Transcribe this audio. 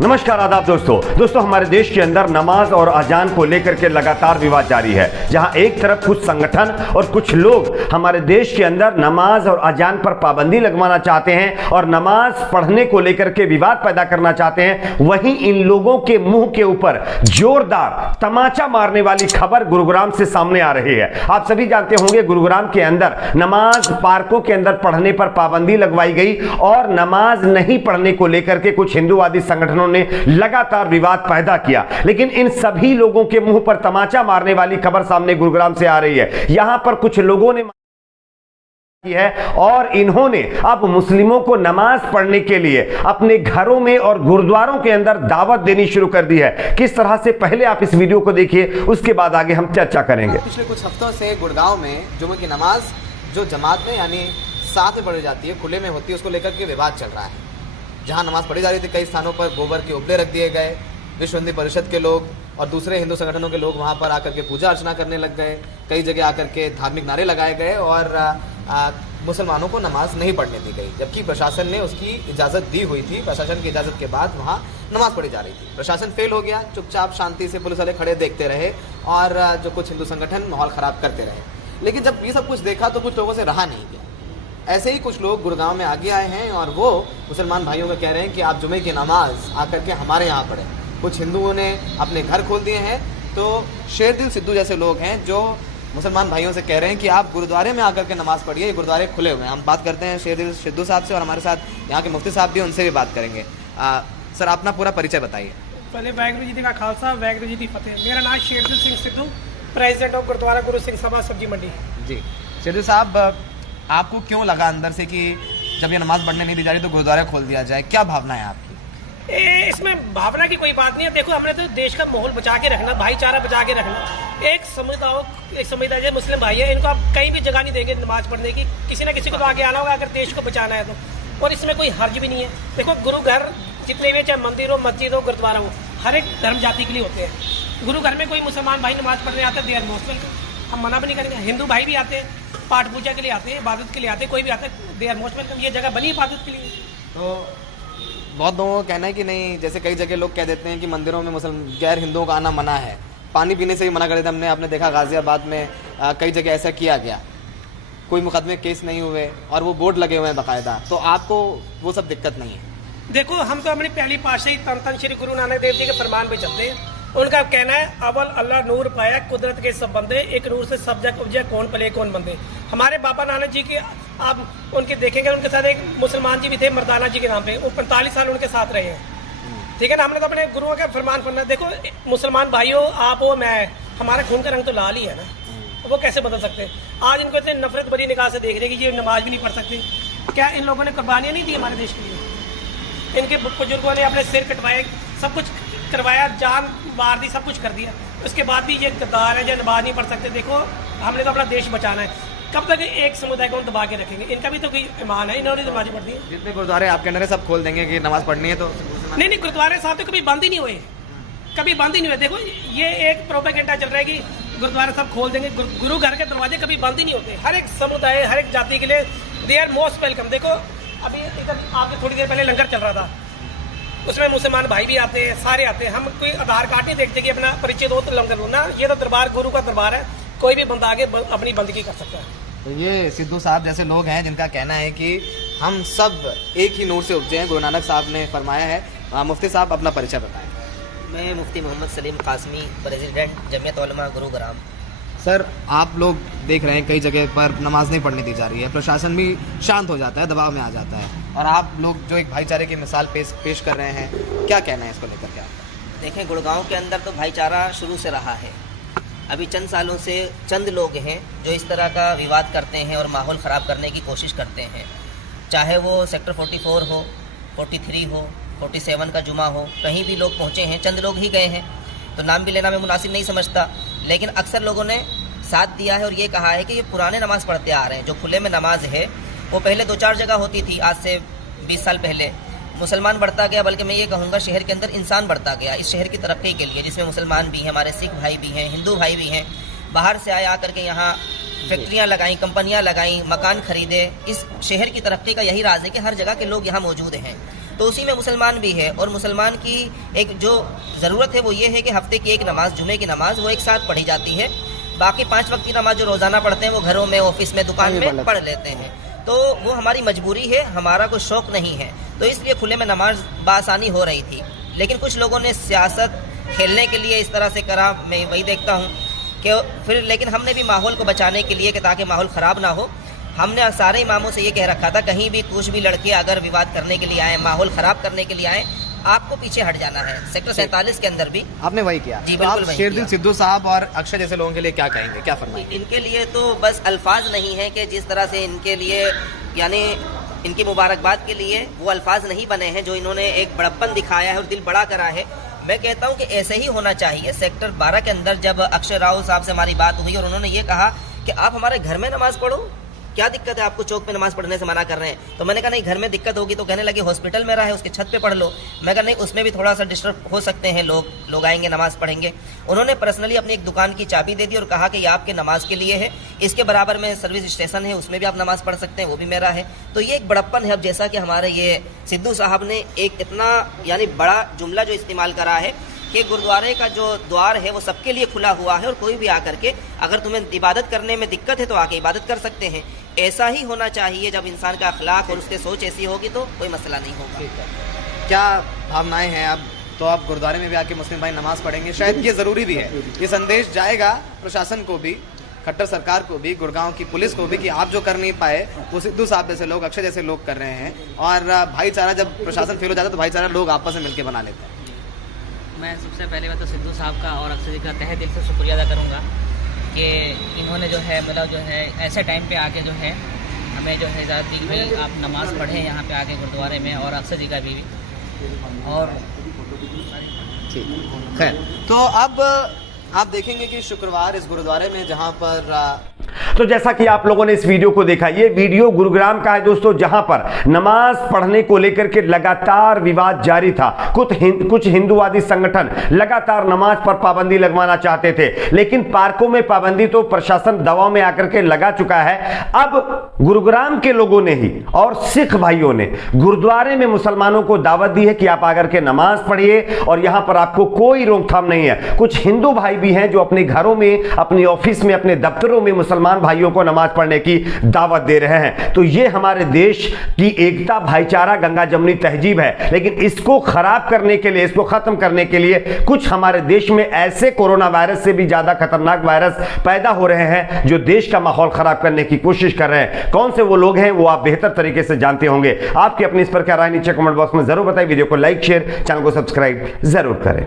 नमस्कार आदाब दोस्तों हमारे देश के अंदर नमाज और अजान को लेकर के लगातार विवाद जारी है। जहां एक तरफ कुछ संगठन और कुछ लोग हमारे देश के अंदर नमाज और अजान पर पाबंदी लगवाना चाहते हैं और नमाज पढ़ने को लेकर के विवाद पैदा करना चाहते हैं, वहीं इन लोगों के मुंह के ऊपर जोरदार तमाचा मारने वाली खबर गुरुग्राम से सामने आ रही है। आप सभी जानते होंगे गुरुग्राम के अंदर नमाज पार्कों के अंदर पढ़ने पर पाबंदी लगवाई गई और नमाज नहीं पढ़ने को लेकर के कुछ हिंदूवादी संगठनों ने लगातार विवाद पैदा किया। लेकिन इन सभी लोगों के मुंह पर तमाचा मारने वाली खबर सामने गुरुग्राम से आ रही है। यहां पर कुछ लोगों ने की है और इन्होंने अब मुस्लिमों को नमाज पढ़ने के लिए अपने घरों में और गुरुद्वारों के अंदर दावत देनी शुरू कर दी है। किस तरह से, पहले आप इस वीडियो को देखिए, उसके बाद आगे हम चर्चा करेंगे। पिछले कुछ हफ्तों से गुड़गांव में जुमे की नमाज जो जमात में यानी साथ में पढ़ी जाती है, खुले में होती है, उसको लेकर के विवाद चल रहा है। जहां नमाज पढ़ी जा रही थी, कई स्थानों पर गोबर के उपले रख दिए गए। विश्व हिंदू परिषद के लोग और दूसरे हिंदू संगठनों के लोग वहां पर आकर के पूजा अर्चना करने लग गए। कई जगह आकर के धार्मिक नारे लगाए गए और मुसलमानों को नमाज नहीं पढ़ने दी गई, जबकि प्रशासन ने उसकी इजाज़त दी हुई थी। प्रशासन की इजाज़त के बाद वहाँ नमाज पढ़ी जा रही थी। प्रशासन फेल हो गया, चुपचाप शांति से पुलिस वाले खड़े देखते रहे और जो कुछ हिंदू संगठन माहौल ख़राब करते रहे। लेकिन जब ये सब कुछ देखा तो कुछ लोगों से रहा नहीं गया। ऐसे ही कुछ लोग गुड़गांव में आगे आए हैं और वो मुसलमान भाइयों को कह रहे हैं कि आप जुमे की नमाज आकर के हमारे यहाँ पढ़ें। कुछ हिंदुओं ने अपने घर खोल दिए हैं, तो शेरदिल सिद्धू जैसे लोग हैं जो मुसलमान भाइयों से कह रहे हैं कि आप गुरुद्वारे में आकर के नमाज पढ़िए, ये गुरुद्वारे खुले हुए हैं। हम बात करते हैं शेरदिल सिद्धू साहब से और हमारे साथ यहाँ के मुफ्ती साहब भी, उनसे भी बात करेंगे। सर, अपना पूरा परिचय बताइए। पहले वाहगुरू जी का खालसा, वाहगुरू जी की फतेह। मेरा नाम शेरदिल सिंह सिद्धू, प्रेसिडेंट ऑफ गुरुद्वारा गुरु सिंह सभा सब्जी मंडी। जी शेरदिल साहब, आपको क्यों लगा अंदर से कि जब ये नमाज पढ़ने नहीं दी जा रही तो गुरुद्वारे खोल दिया जाए? क्या भावना है आपकी? इसमें भावना की कोई बात नहीं है। देखो, हमने तो देश का माहौल बचा के रखना, भाईचारा बचा के रखना। एक समुदाय मुस्लिम भाई है, इनको आप कहीं भी जगह नहीं देंगे नमाज पढ़ने की। किसी ना किसी को तो आगे आना होगा अगर देश को बचाना है तो। और इसमें कोई हर्ज भी नहीं है। देखो, गुरु घर जितने भी, चाहे मंदिर हो, मस्जिद हो, गुरुद्वारा हो, हर एक धर्म जाति के लिए होते हैं। गुरु घर में कोई मुसलमान भाई नमाज पढ़ने आते हैं, दे आर मोस्ट वेलकम, हम मना भी नहीं करेंगे। हिंदू भाई भी आते हैं, पाठ पूजा के लिए आते हैं, इबादत के लिए आते हैं, कोई भी आता है, दे आर मोस्ट वेलकम। ये जगह बनी इबादत के लिए। तो बहुत लोगों का कहना है कि नहीं, जैसे कई जगह लोग कह देते हैं कि मंदिरों में मुसलमान गैर हिंदुओं का आना मना है, पानी पीने से भी मना कर देते। हमने आपने देखा गाजियाबाद में कई जगह ऐसा किया गया, कोई मुकदमे केस नहीं हुए और वो बोर्ड लगे हुए हैं बाकायदा। तो आपको वो सब दिक्कत नहीं है? देखो, हम तो अपनी पहली पातशाही तन श्री गुरु नानक देव जी के फरमान पे चलते हैं। उनका कहना है, अव्वल अल्लाह नूर पाया, कुदरत के सब बंदे, एक नूर से सब जग उपजे, कौन पले कौन बंदे। हमारे बाबा नानक जी की आप उनके देखेंगे, उनके साथ एक मुसलमान जी भी थे, मर्दाना जी के नाम पे, वो 45 साल उनके साथ रहे हैं। ठीक है ना। हमने तो अपने गुरुओं का फरमान पढ़ना। देखो, मुसलमान भाइयों, आप हो, मैं, हमारा खून का रंग तो लाल ही है ना, वो कैसे बदल सकते हैं? आज इनको इतने नफरत भरी निगाह से देख रहे कि ये नमाज भी नहीं पढ़ सकते। क्या इन लोगों ने कुर्बानियाँ नहीं दी हमारे देश के लिए? इनके बुजुर्गों ने अपने सिर कटवाए, सब कुछ करवाया, जान मार दी, सब कुछ कर दिया। उसके बाद भी ये गद्दार है जो नमाज नहीं पढ़ सकते। देखो, हमने तो अपना देश बचाना है। कब तक एक समुदाय को हम दबा के रखेंगे? इनका भी तो कोई ईमान है, इन्होंने नमाज पढ़ दी। जितने गुरुद्वारे आपके अंदर सब खोल देंगे कि नमाज पढ़नी है तो? नहीं, गुरुद्वारे साहब तो कभी बंद ही नहीं हुए, कभी बंद ही नहीं हुए। देखो, ये एक प्रोपेगेंडा चल रहा है कि गुरुद्वारे सब खोल देंगे। गुरु घर के दरवाजे कभी बंद ही नहीं होते। हर एक समुदाय, हर एक जाति के लिए दे आर मोस्ट वेलकम। देखो, अभी आपके थोड़ी देर पहले लंगर चल रहा था, उसमें मुसलमान भाई भी आते हैं, सारे आते हैं। हम कोई आधार कार्ड नहीं देखते कि अपना परिचय दो तो लंगर लो ना। ये तो दरबार, गुरु का दरबार है, कोई भी बंदा आगे अपनी बंदगी कर सकता है। तो ये सिद्धू साहब जैसे लोग हैं जिनका कहना है कि हम सब एक ही नूर से उपजे हैं, गुरु नानक साहब ने फरमाया है। मुफ्ती साहब, अपना परिचय बताएं। मैं मुफ्ती मोहम्मद सलीम कासमी, प्रेसिडेंट जमीयत उलमा गुरुग्राम। सर, आप लोग देख रहे हैं कई जगह पर नमाज नहीं पढ़ने दी जा रही है, प्रशासन भी शांत हो जाता है, दबाव में आ जाता है, और आप लोग जो एक भाईचारे की मिसाल पेश कर रहे हैं, क्या कहना है इसको लेकर के आपका? देखें, गुड़गांव के अंदर तो भाईचारा शुरू से रहा है। अभी चंद सालों से चंद लोग हैं जो इस तरह का विवाद करते हैं और माहौल ख़राब करने की कोशिश करते हैं। चाहे वो सेक्टर 44 हो, 43 हो, 47 का जुमा हो, कहीं भी लोग पहुँचे हैं। चंद लोग ही गए हैं तो नाम भी लेना मैं मुनासिब नहीं समझता, लेकिन अक्सर लोगों ने साथ दिया है और ये कहा है कि ये पुराने नमाज़ पढ़ते आ रहे हैं। जो खुले में नमाज है वो पहले 2-4 जगह होती थी, आज से 20 साल पहले। मुसलमान बढ़ता गया, बल्कि मैं ये कहूँगा शहर के अंदर इंसान बढ़ता गया इस शहर की तरक्की के लिए, जिसमें मुसलमान भी हैं, हमारे सिख भाई भी हैं, हिंदू भाई भी हैं। बाहर से आए आकर के यहाँ फैक्ट्रियाँ लगाई, कंपनियाँ लगाई, मकान खरीदे। इस शहर की तरक्की का यही राज है कि हर जगह के लोग यहाँ मौजूद हैं। तो उसी में मुसलमान भी है। और मुसलमान की एक जो ज़रूरत है वो ये है कि हफ्ते की एक नमाज, जुमे की नमाज, वो एक साथ पढ़ी जाती है। बाकी 5 वक्त की नमाज जो रोज़ाना पढ़ते हैं वो घरों में, ऑफिस में, दुकान में पढ़ लेते हैं। तो वो हमारी मजबूरी है, हमारा कोई शौक़ नहीं है। तो इसलिए खुले में नमाज बासानी हो रही थी। लेकिन कुछ लोगों ने सियासत खेलने के लिए इस तरह से करा, मैं वही देखता हूँ कि फिर, लेकिन हमने भी माहौल को बचाने के लिए कि ताकि माहौल ख़राब ना हो, हमने सारे इमामों से ये कह रखा था कहीं भी कुछ भी लड़के अगर विवाद करने के लिए आए, माहौल ख़राब करने के लिए आए, आपको पीछे हट जाना है। सेक्टर 47 के अंदर भी आपने वही किया। जी, तो बिल्कुल आप वही शेरदिल किया। सिद्धू साहब और अक्षय जैसे लोगों के लिए क्या कहेंगे, क्या फरमाएंगे? इनके लिए तो बस अल्फाज नहीं है कि जिस तरह से इनके लिए, यानी इनकी मुबारकबाद के लिए वो अल्फाज नहीं बने हैं जो इन्होंने एक बड़प्पन दिखाया है और दिल बड़ा करा है। मैं कहता हूं कि ऐसे ही होना चाहिए। सेक्टर 12 के अंदर जब अक्षय राव साहब से हमारी बात हुई और उन्होंने ये कहा कि आप हमारे घर में नमाज पढ़ो, क्या दिक्कत है, आपको चौक पे नमाज पढ़ने से मना कर रहे हैं? तो मैंने कहा नहीं, घर में दिक्कत होगी तो कहने लगे हॉस्पिटल में रहा है, उसके छत पे पढ़ लो। मैं कहा नहीं, उसमें भी थोड़ा सा डिस्टर्ब हो सकते हैं, लोग आएंगे, नमाज पढ़ेंगे। उन्होंने पर्सनली अपनी एक दुकान की चाबी दे दी और कहा कि ये आपके नमाज के लिए है, इसके बराबर में सर्विस स्टेशन है, उसमें भी आप नमाज पढ़ सकते हैं, वो भी मेरा है। तो ये एक बड़प्पन है। अब जैसा कि हमारे ये सिद्धू साहब ने एक इतना यानी बड़ा जुमला जो इस्तेमाल करा है कि गुरुद्वारे का जो द्वार है वो सबके लिए खुला हुआ है और कोई भी आकर के, अगर तुम्हें इबादत करने में दिक्कत है तो आके इबादत कर सकते हैं। ऐसा ही होना चाहिए। जब इंसान का अखलाक और उसकी सोच ऐसी होगी तो कोई मसला नहीं होगा। क्या भावनाएं हैं? अब तो आप गुरुद्वारे में भी आके मुस्लिम भाई नमाज पढ़ेंगे, शायद ये ज़रूरी भी है। ये संदेश जाएगा प्रशासन को भी, खट्टर सरकार को भी, गुड़गांव की पुलिस को भी कि आप जो कर नहीं पाए वो सिद्धू साहब जैसे लोग, अक्षय जैसे लोग कर रहे हैं। और भाईचारा, जब प्रशासन फेल हो जाता है तो भाईचारा लोग आपस में मिलकर बना लेते हैं। मैं सबसे पहले बात तो सिद्धू साहब का और अक्षय जी का तहे दिल से शुक्रिया अदा करूँगा कि इन्होंने जो है मतलब जो है ऐसे टाइम पे आके जो है हमें जो है इजाज़त दी कि भाई आप नमाज़ पढ़ें यहाँ पे आके गुरुद्वारे में, और अक्षय जी का भी। और ठीक, खैर, तो अब आप देखेंगे कि शुक्रवार इस गुरुद्वारे में जहाँ पर तो जैसा कि आप लोगों ने इस वीडियो को देखा, ये वीडियो गुरुग्राम का है दोस्तों, जहां पर नमाज पढ़ने को लेकर के लगातार विवाद जारी था। कुछ हिंदूवादी संगठन लगातार नमाज पर पाबंदी लगवाना चाहते थे, लेकिन पार्कों में पाबंदी तो प्रशासन दबाव में आकर के लगा चुका है। अब गुरुग्राम के लोगों ने ही और सिख भाइयों ने गुरुद्वारे में मुसलमानों को दावत दी है कि आप आकर के नमाज पढ़िए और यहां पर आपको कोई रोकथाम नहीं है। कुछ हिंदू भाई भी हैं जो अपने घरों में, अपने ऑफिस में, अपने दफ्तरों में मुसलमान भाइयों को नमाज पढ़ने की दावत दे रहे हैं। तो ये हमारे देश की एकता, भाईचारा, गंगा जमुनी तहजीब है। लेकिन इसको खराब करने के लिए, इसको खत्म करने के लिए कुछ हमारे देश में ऐसे कोरोना वायरस से भी ज्यादा खतरनाक वायरस पैदा हो रहे हैं जो देश का माहौल खराब करने की कोशिश कर रहे हैं। कौन से वो लोग हैं वो आप बेहतर तरीके से जानते होंगे। आपकी अपनी इस पर क्या राय नीचे कमेंट बॉक्स में जरूर बताइए। वीडियो को लाइक, शेयर, चैनल को सब्सक्राइब जरूर करें।